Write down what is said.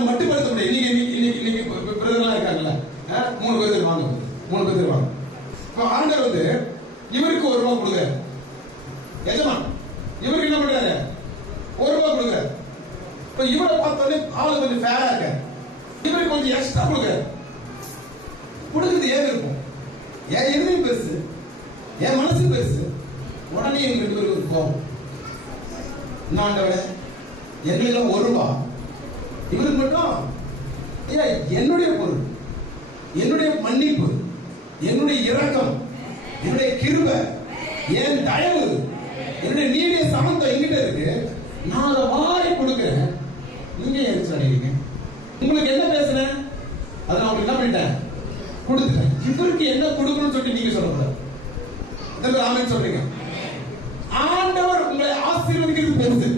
நம்ம மட்டுப்படுத்த முடியும். இன்னைக்கு பிரதர்லாம் இருக்காங்கல்ல, 3 பேர் தருவாங்க, 3 பேர் தருவாங்க. இப்போ ஆண்டவர் வந்து இவருக்கு 1 ரூபா கொடுக்குறாரு, எஜமான் இவருக்கு என்ன பண்றாரு, 1 ரூபா கொடுக்குறாரு. இப்போ இவரை பார்த்தோன்னே ஆளு கொஞ்சம் ஃபேரா இருக்க, இவருக்கு கொஞ்சம் எக்ஸ்ட்ரா கொடுக்குறாரு. கொடுக்குறது ஏன் இருக்கும், என் எதுவும் பெருசு, என் மனசு பெருசு. உடனே எங்க 2 பேருக்கு கோபம். என்ன ஆண்டவரே, எங்களுக்கு 1 ரூபா, இவருக்கு மட்டும் என்னுடைய பொருள், என்னுடைய மன்னிப்பு, என்னுடைய இரக்கம், என்னுடைய கிருபை, என் தயவு, என்னுடைய நீடிய சமந்தம் என்கிட்ட இருக்கு. நான் அதை வாரி கொடுக்கிறேன், நீங்க எதுக்கு அடைவீங்க? உங்களுக்கு என்ன பேசுறேன் அதை நான் உங்களுக்கு என்ன பண்ணிட்டேன், கொடுத்துட்டேன். இவருக்கு என்ன கொடுக்கணும்னு சொல்லிட்டு நீங்க சொல்லக்கூடாது. ஆமென் சொல்றீங்க. ஆண்டவர் உங்களை ஆசீர்வதிக்கிறது பெருசு.